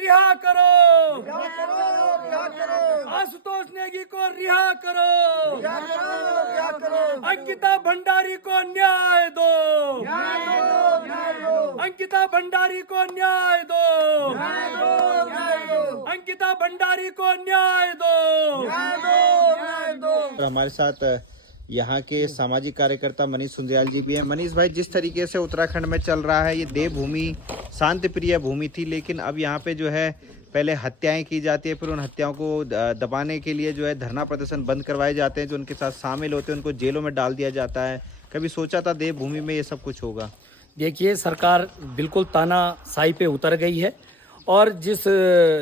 रिहा करो, आशुतोष नेगी को रिहा करो, अंकिता भंडारी को न्याय दो, अंकिता भंडारी को न्याय दो, अंकिता भंडारी को न्याय दो। और हमारे साथ यहाँ के सामाजिक कार्यकर्ता मनीष सुंदरियाल जी भी हैं। मनीष भाई, जिस तरीके से उत्तराखंड में चल रहा है, ये देवभूमि शांति प्रिय भूमि थी, लेकिन अब यहाँ पे जो है पहले हत्याएं की जाती है, फिर उन हत्याओं को दबाने के लिए जो है धरना प्रदर्शन बंद करवाए जाते हैं, जो उनके साथ शामिल होते हैं उनको जेलों में डाल दिया जाता है। कभी सोचा था देवभूमि में ये सब कुछ होगा? देखिए, सरकार बिल्कुल तानाशाही पे उतर गई है और जिस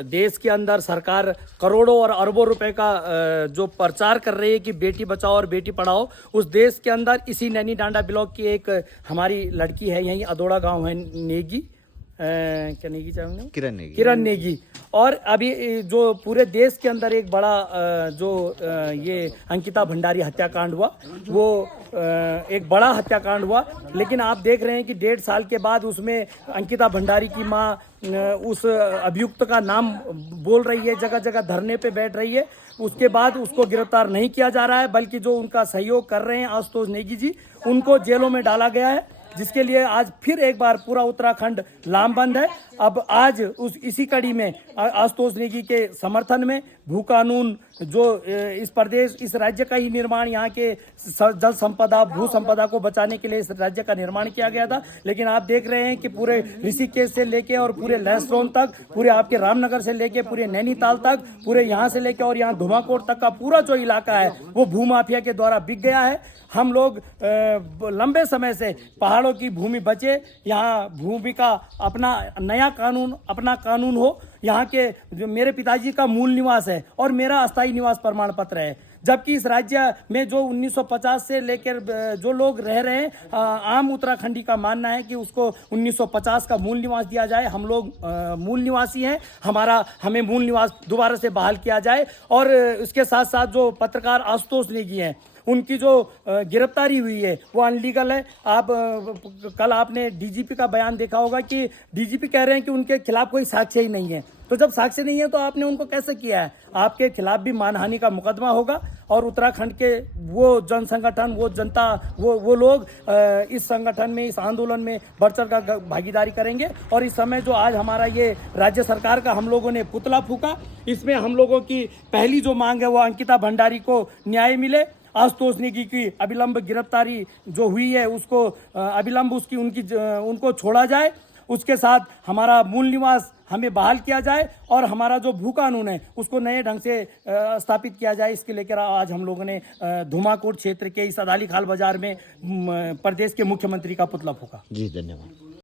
देश के अंदर सरकार करोड़ों और अरबों रुपए का जो प्रचार कर रही है कि बेटी बचाओ और बेटी पढ़ाओ, उस देश के अंदर इसी नैनी डांडा ब्लॉक की एक हमारी लड़की है, यहीं अदोड़ा गांव है, नेगी, क्या नेगी चाहे किरण नेगी। और अभी जो पूरे देश के अंदर एक बड़ा जो ये अंकिता भंडारी हत्याकांड हुआ, वो एक बड़ा हत्याकांड हुआ, लेकिन आप देख रहे हैं कि 1.5 साल के बाद उसमें अंकिता भंडारी की मां उस अभियुक्त का नाम बोल रही है, जगह जगह धरने पे बैठ रही है। उसके बाद उसको गिरफ्तार नहीं किया जा रहा है, बल्कि जो उनका सहयोग कर रहे हैं आशुतोष नेगी जी, उनको जेलों में डाला गया है, जिसके लिए आज फिर एक बार पूरा उत्तराखंड लामबंद है। अब आज इसी कड़ी में आशुतोष नेगी के समर्थन में भू कानून, जो इस प्रदेश, इस राज्य का ही निर्माण, यहाँ के जल संपदा, भू संपदा को बचाने के लिए इस राज्य का निर्माण किया गया था, लेकिन आप देख रहे हैं कि पूरे ऋषिकेश से लेके और पूरे लहसरोन तक, पूरे आपके रामनगर से लेके पूरे नैनीताल तक, पूरे यहाँ से लेके और यहाँ धुमाकोट तक का पूरा जो इलाका है वो भूमाफिया के द्वारा बिक गया है। हम लोग लंबे समय से पहाड़ों की भूमि बचे, यहाँ भूमि का अपना नया कानून, अपना कानून हो। यहाँ के जो मेरे पिताजी का मूल निवास है और मेरा अस्थायी निवास प्रमाण पत्र है, जबकि इस राज्य में जो 1950 से लेकर जो लोग रह रहे हैं, आम उत्तराखंडी का मानना है कि उसको 1950 का मूल निवास दिया जाए। हम लोग मूल निवासी हैं, हमें मूल निवास दोबारा से बहाल किया जाए। और इसके साथ साथ जो पत्रकार आशुतोष नेगी हैं, उनकी जो गिरफ्तारी हुई है वो अनलीगल है। कल आपने डीजीपी का बयान देखा होगा कि डीजीपी कह रहे हैं कि उनके खिलाफ कोई साक्ष्य ही नहीं है। तो जब साक्ष्य नहीं है तो आपने उनको कैसे किया है? आपके खिलाफ भी मानहानि का मुकदमा होगा और उत्तराखंड के वो जन संगठन, वो जनता, वो लोग इस संगठन में, इस आंदोलन में बढ़ चढ़ कर भागीदारी करेंगे। और इस समय जो आज हमारा ये राज्य सरकार का हम लोगों ने पुतला फूका, इसमें हम लोगों की पहली जो मांग है वो अंकिता भंडारी को न्याय मिले, आशुतोष नेगी की अविलंब गिरफ्तारी जो हुई है उसको अविलंब उनको छोड़ा जाए। उसके साथ हमारा मूल निवास हमें बहाल किया जाए और हमारा जो भू कानून है उसको नए ढंग से स्थापित किया जाए। इसके लेकर आज हम लोगों ने धुमाकोट क्षेत्र के इस अदाली खाल बाजार में प्रदेश के मुख्यमंत्री का पुतला फूका। जी, धन्यवाद।